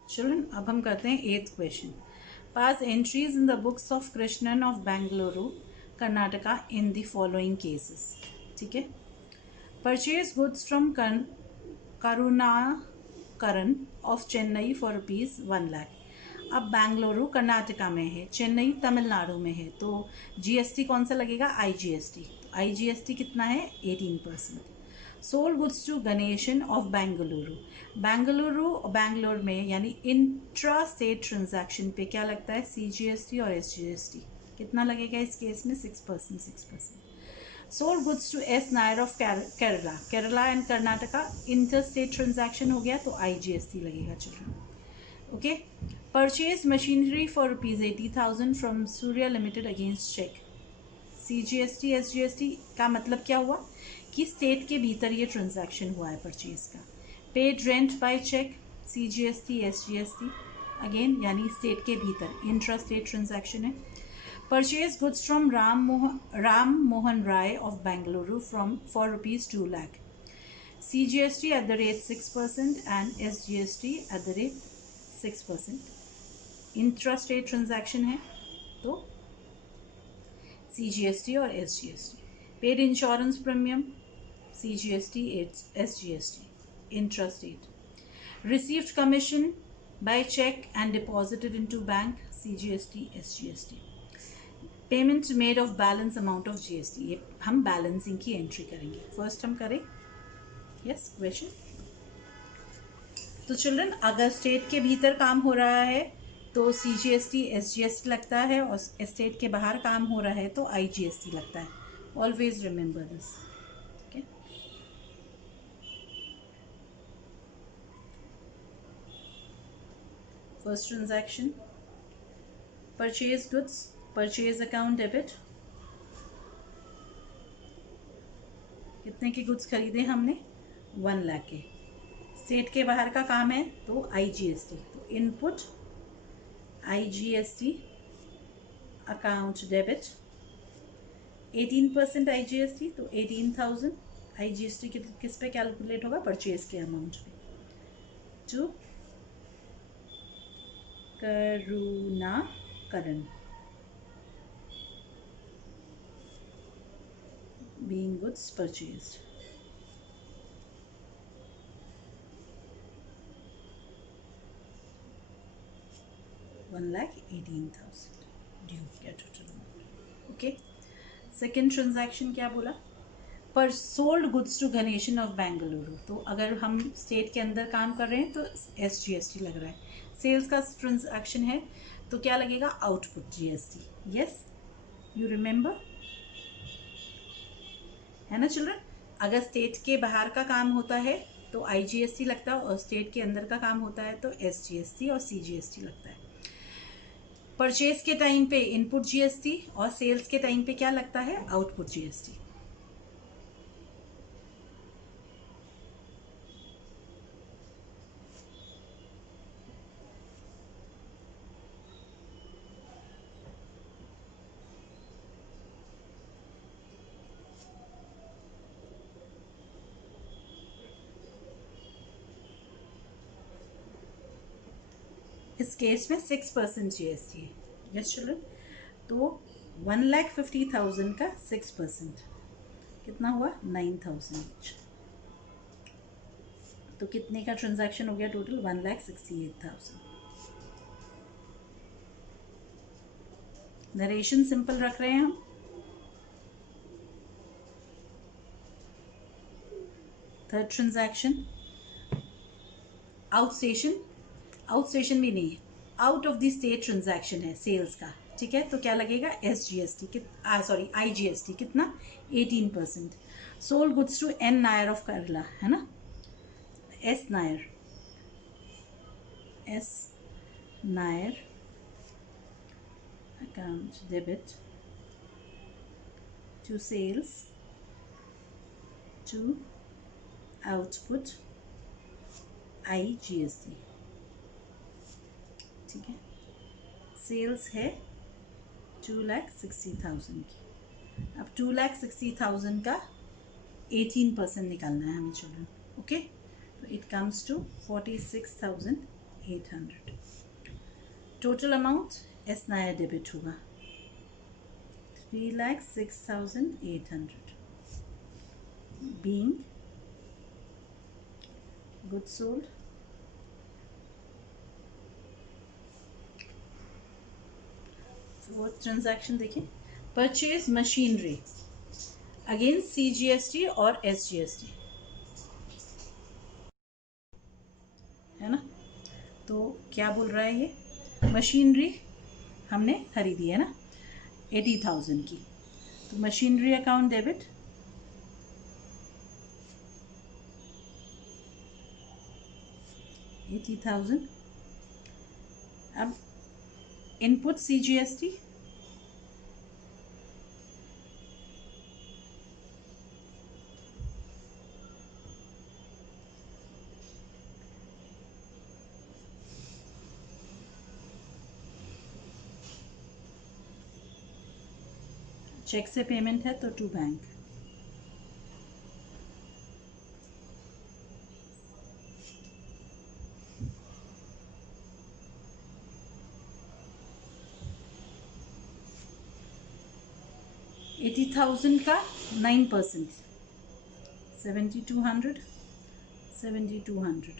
children. अब हम करते हैं 8th question. Pass entries in the books of Krishnan of Bengaluru Karnataka in the following cases. ठीक है। Purchase goods from Karunakaran of Chennai for ₹1 lakh. अब बेंगलुरु कर्नाटका में है, चेन्नई तमिलनाडु में है, तो जीएसटी कौन सा लगेगा? आईजीएसटी। आईजीएसटी कितना है? 18%। Sold goods to Ganesan of Bengaluru. Bangalore में यानी इंट्रा स्टेट ट्रांजैक्शन पे क्या लगता है? सीजीएसटी और एसजीएसटी। कितना लगेगा इस केस में? 6%। 6%। Sold goods to S Nair of Kerala. Kerala and Karnataka inter state transaction हो गया, तो आईजीएसटी लगेगा children. Okay. Purchase machinery for ₹80,000 from Surya limited against cheque. CGST SGST का मतलब क्या हुआ कि स्टेट के भीतर ये ट्रांजैक्शन हुआ है परचेज का। Paid rent by cheque, CGST SGST again, यानी स्टेट के भीतर इंट्रा स्टेट ट्रांजैक्शन है। Purchase goods from Ram Mohan Rai of Bengaluru for ₹2 lakh. CGST at the rate 6% and SGST at the rate 6%. Intra state transaction है तो CGST और SGST। Paid insurance premium, CGST SGST intra state. Received commission by cheque and deposited into bank, CGST SGST। Payment made of balance amount of GST, ये हम balancing की entry करेंगे। First हम करें yes question. तो children, अगर state के भीतर काम हो रहा है तो CGST SGST लगता है, और स्टेट के बाहर काम हो रहा है तो IGST लगता है। Always remember this. Okay, first transaction purchase goods, purchase account debit. कितने के गुड्स खरीदे हमने? 1 लाख के। स्टेट के बाहर का काम है तो IGST, तो input IGST account debit 18% IGST, तो 18,000 IGST किस पे कैलकुलेट होगा? परचेज के अमाउंट पे। To Karunakaran being goods purchased. $1,18,000 due किया total amount. Okay, second transaction क्या बोला? पर sold goods to Ganesan of Bengaluru. तो अगर हम स्टेट के अंदर काम कर रहे हैं तो SGST लग रहा है। सेल्स का ट्रांजैक्शन है तो क्या लगेगा? Output GST। Yes, you remember, है ना चिल्ड्रन? अगर स्टेट के बाहर का काम होता है तो IGST लगता है, और स्टेट के अंदर का काम होता है तो SGST और CGST लगता है। परचेज के टाइम पे इनपुट GST और सेल्स के टाइम पे क्या लगता है? Output GST। इस केस में 6% GST है। Yes children? तो 1,50,000 का 6% कितना हुआ? 9,000 ईच। तो कितने का ट्रांजैक्शन हो गया टोटल? 1,68,000। नरेशन सिंपल रख रहे हैं हम। थर्ड ट्रांजैक्शन आउट स्टेशन भी नहीं है, out of the state transaction है सेल्स का, ठीक है। तो क्या लगेगा, SGST, सॉरी IGST, कितना, 18%। Sold goods to N Nair of Kerala, है ना, S Nair account debit to sales to output IGST, ठीक है। सेल्स है 2,60,000 की। अब 2,60,000 का 18% निकालना है हमें चिल्ड्रन, ओके। तो it comes to 46,800। Total amount S Nair debit होगा 3,06,800 बीइंग गुड सोल्ड वो ट्रांजैक्शन देखिए, परचेज मशीनरी अगेंस्ट CGST और SGST, है ना। तो क्या बोल रहा है ये, मशीनरी हमने खरीदी है ना 80,000 की, तो मशीनरी अकाउंट डेबिट 80,000। अब इनपुट CGST चेक से पेमेंट है तो टू बैंक, $80,000 का 9%, 7,200, 7,200,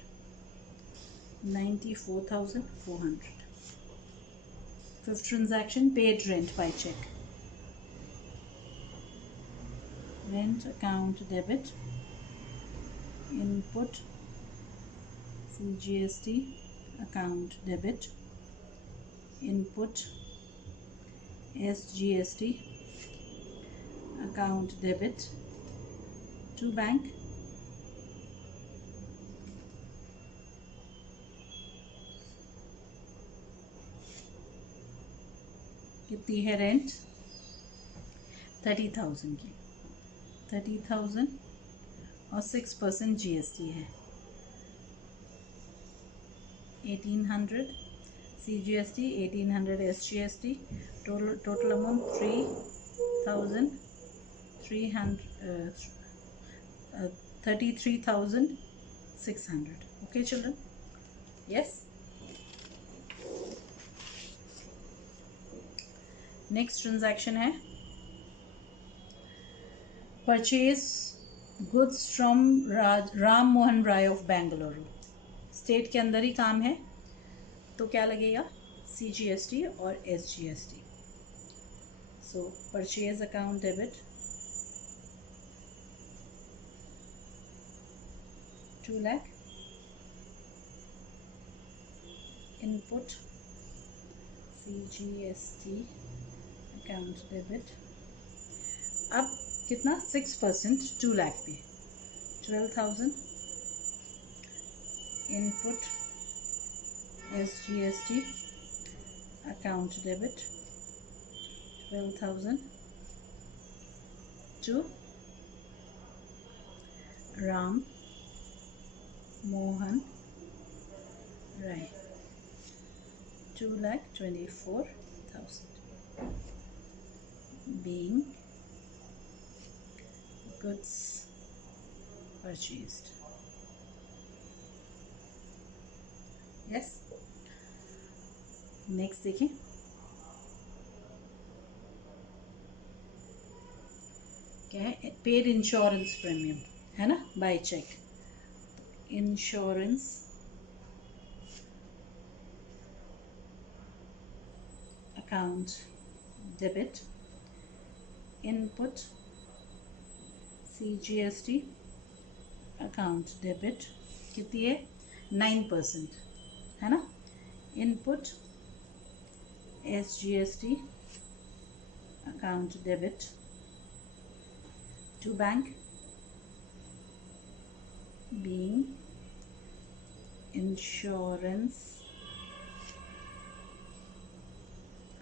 94,400। Fifth transaction paid rent by cheque, rent account debit input CGST account debit input SGST account debit to bank, कितनी है रेंट 30,000 की, 30,000 और 6% GST है 1,800 CGST 1,800 SGST, total amount 33,600, okay children, yes। Next transaction है purchase goods from Ram Mohan Rai of Bengaluru, state के अंदर ही काम है, तो क्या लगेगा CGST और SGST। So purchase account debit 2 lakh input CGST account debit, अब कितना 6%, 2 लाख पे 12,000 input SGST account debit 12,000 to Ram Mohan Rai 2,24,000 being goods purchased, yes। Next देखिए, क्या है, पेड इंश्योरेंस प्रीमियम, है ना, by cheque, insurance account debit, input CGST account debit, कितनी है 9%, है ना। Input SGST account debit to bank being insurance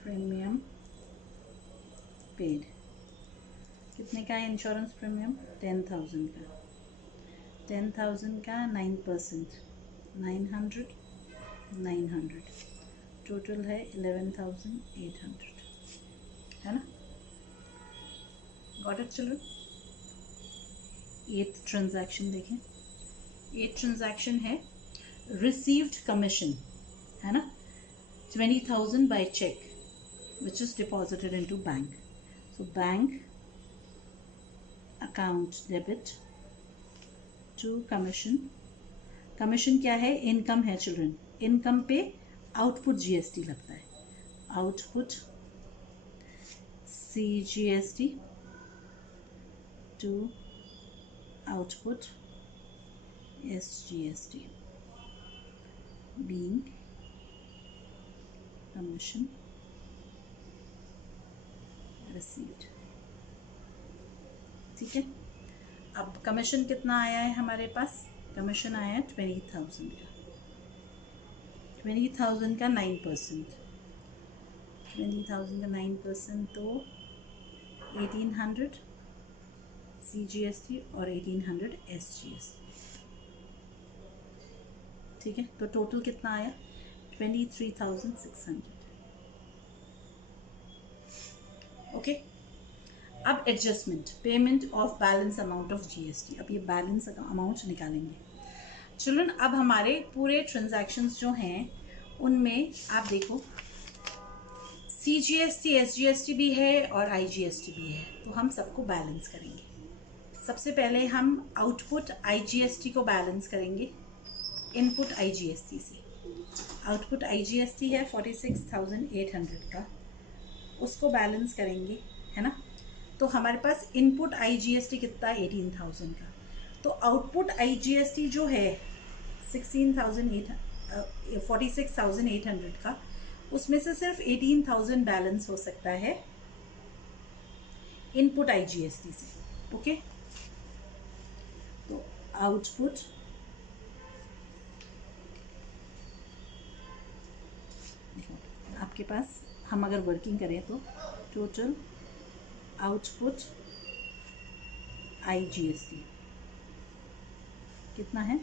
premium paid. कितने का है इंश्योरेंस प्रीमियम? 10,000 का। 10,000 का 9%, 900, 900, टोटल है 11,800, है ना। Got it children. 8th transaction देखें। 8th ट्रांजैक्शन है रिसीव्ड कमीशन, है ना, 20,000 by check which is deposited into bank. So bank account debit to commission. Commission क्या है? इनकम है चिल्ड्रन। इनकम पे आउटपुट GST लगता है। Output CGST to output SGST being commission received। ठीक है। अब कमीशन कितना आया है हमारे पास? कमीशन आया है 20,000 का। 20,000 का 9%, 20,000 का 9%, तो 1,800 CGST और 1,800 SGST। ठीक है, तो टोटल कितना आया? 23,600। ओके। अब adjustment, payment of balance amount of GST। अब ये बैलेंस अमाउंट निकालेंगे चिल्ड्रन। अब हमारे पूरे ट्रांजैक्शंस जो हैं उनमें आप देखो CGST SGST भी है और IGST भी है, तो हम सबको बैलेंस करेंगे। सबसे पहले हम आउटपुट IGST को बैलेंस करेंगे इनपुट IGST से। आउटपुट IGST है 46,800 का, उसको बैलेंस करेंगे, है ना। तो हमारे पास इनपुट IGST कितना? 18,000 का। तो आउटपुट IGST जो है 46,800 का, उसमें से सिर्फ 18,000 बैलेंस हो सकता है इनपुट IGST से। ओके, तो आउटपुट आपके पास, हम अगर वर्किंग करें तो टोटल आउटपुट IGST कितना है?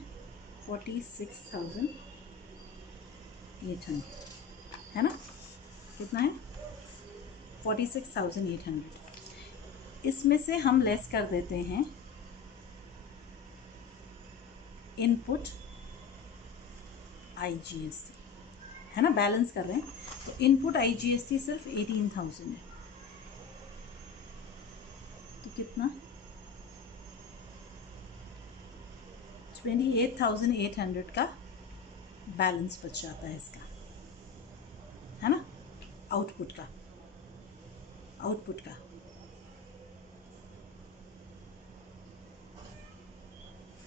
46,800, है ना। कितना है? 46,800। इसमें से हम लेस कर देते हैं इनपुट IGST, है ना, बैलेंस कर रहे हैं। तो इनपुट IGST सिर्फ 18,000 है, तो कितना? 28,800 का बैलेंस बच जाता है इसका, है ना, आउटपुट का। आउटपुट का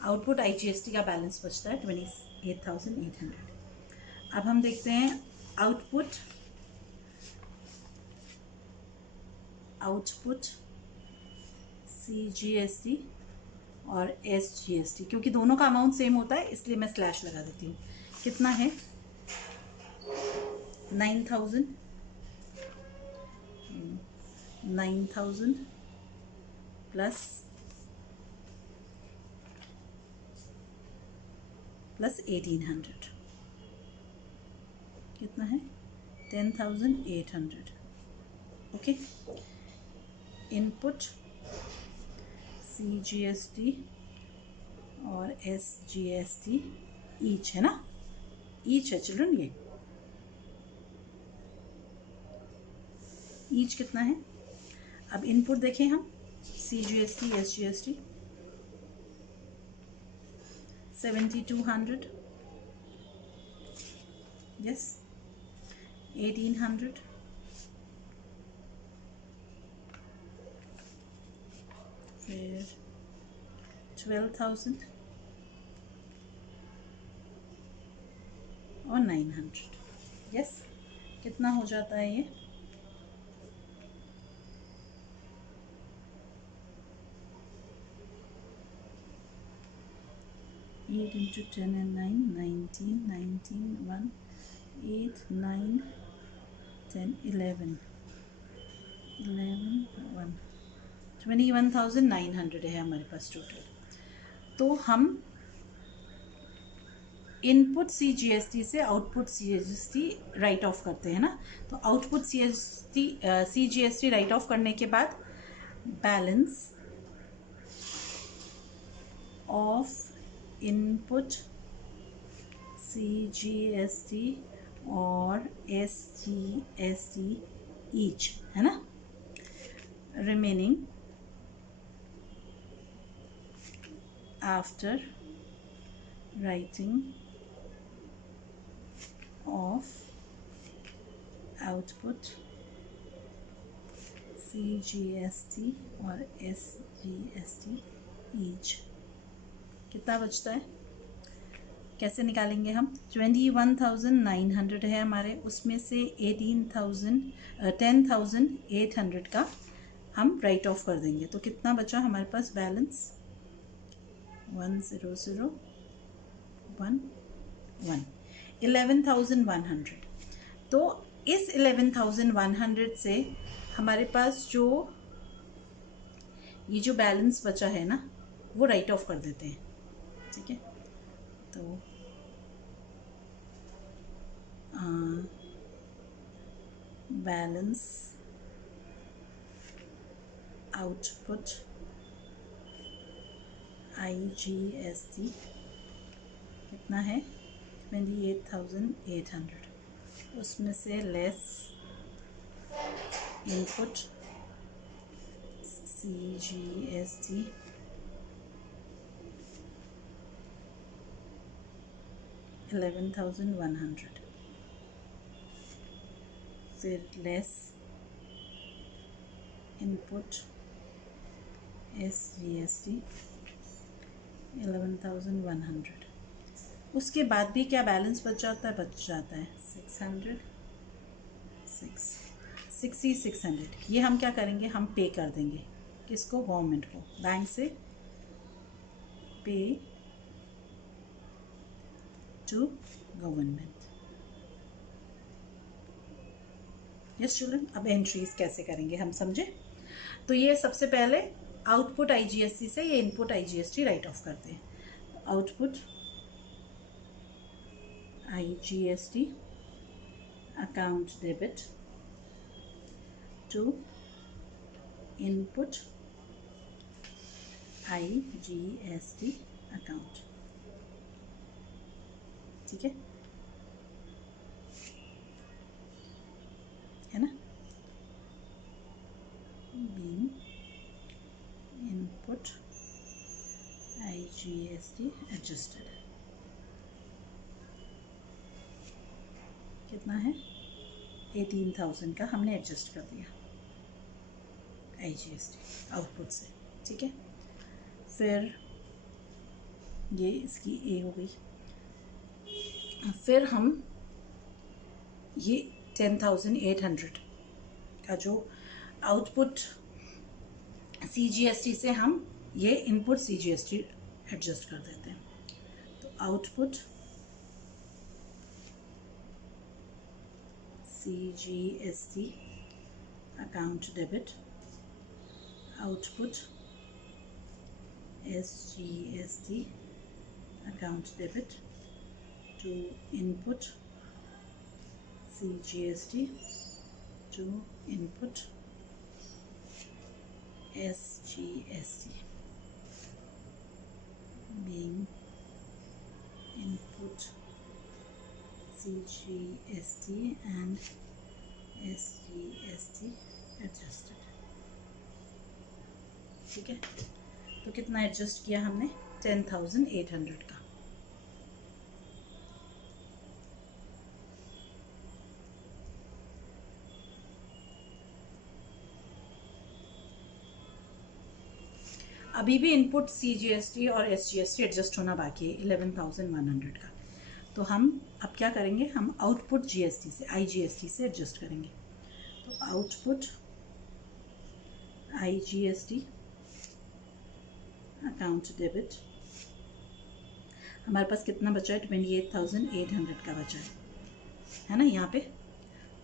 आउटपुट IGST का बैलेंस बचता है 28,800। अब हम देखते हैं आउटपुट CGST और SGST, क्योंकि दोनों का अमाउंट सेम होता है इसलिए मैं स्लैश लगा देती हूँ। कितना है? 9,000 प्लस 1,800, कितना है? 10,800। ओके, इनपुट CGST और SGST ईच, है ना, ईच है चिल्ड्रन। ये ईच कितना है? अब इनपुट देखें हम, CGST SGST 7,200, यस, 1,800 फिर 12,000 और 900। यस, कितना हो जाता है ये? एट इंटू 10 and 9, 19, 19, 1, 8, 9, 10, 11, 1, 21,900 है हमारे पास टोटल। तो हम इनपुट CGST से आउटपुट CGST राइट ऑफ करते हैं ना। तो आउटपुट CGST राइट ऑफ करने के बाद बैलेंस ऑफ इनपुट CGST और SGST ईच, है ना, remaining after writing of output CGST और SGST each। कितना बचता है, कैसे निकालेंगे हम? 21,900 है हमारे, उसमें से 10,800 का हम राइट ऑफ कर देंगे। तो कितना बचा हमारे पास बैलेंस? 1,0,0,1,1 11,100। तो इस 11,100 से हमारे पास जो ये जो बैलेंस बचा है ना, वो राइट ऑफ कर देते हैं। ठीक है, तो बैलेंस आउटपुट IGST कितना है? 28,800। उसमें से लेस इनपुट CGST 11,100, फिर लेस इनपुट SGST 11,100। उसके बाद भी क्या बैलेंस बच जाता है? 600, 600। ये हम क्या करेंगे? हम पे कर देंगे। किसको? गवर्नमेंट को। बैंक से पे टू गवर्नमेंट। यस चिल्ड्रन, अब एंट्रीज कैसे करेंगे हम समझे। तो ये सबसे पहले आउटपुट IGST से ये इनपुट IGST राइट ऑफ करते हैं। Output IGST account debit to input IGST account. ठीक है ना? Being input IGST adjusted. कितना है? 18,000 का हमने एडजस्ट कर दिया IGST आउटपुट से। ठीक है, फिर ये इसकी ए हो गई। फिर हम ये 10,800 का जो आउटपुट CGST से हम ये इनपुट CGST एडजस्ट कर देते हैं। तो output CGST account debit, output SGST account debit to input CGST to input SGST being input CGST and SGST adjusted। ठीक है, तो कितना एडजस्ट किया हमने? 10,800 का। अभी भी इनपुट CGST और SGST एडजस्ट होना बाकी है 11,100 का। तो हम अब क्या करेंगे, हम आउटपुट GST से IGST से एडजस्ट करेंगे। तो आउटपुट IGST अकाउंट डेबिट, हमारे पास कितना बचा है, 28,800 का बचा है ना यहाँ पे।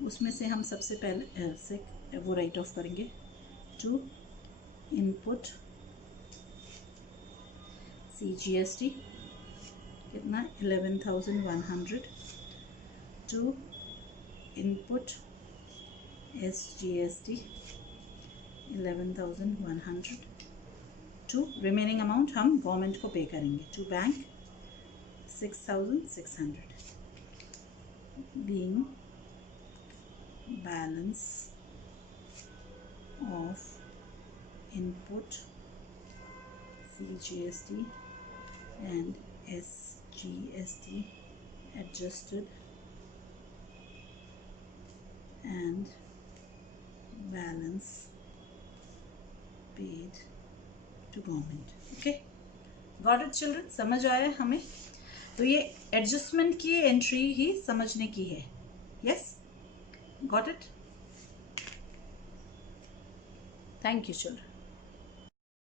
उसमें से हम सबसे पहले से वो राइट ऑफ करेंगे टू इनपुट CGST कितना 11,100 to input SGST 11,100 to remaining amount हम गवर्नमेंट को पे करेंगे to bank 6,600 being balance of input CGST and SGST adjusted and balance paid to government. Okay, got it children? समझ आया हमें? तो ये एडजस्टमेंट की एंट्री ही समझने की है। Yes, got it? Thank you children.